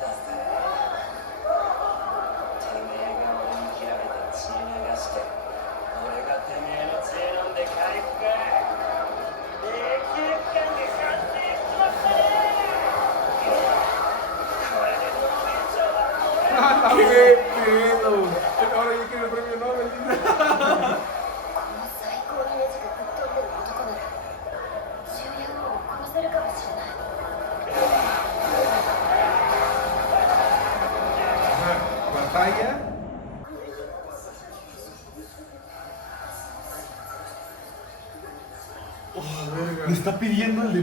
たぜ。てめえが俺に切られて血流して、俺がてめえの血飲んで回復か。永久期間で完成しまったね。これで同盟長は俺だ。 Está bien, ahora yo quiero el premio Nobel. この最高イメージがぶっ飛んでる男なら重役を殺せるかもしれない。 Batalla. Le está pidiendo el de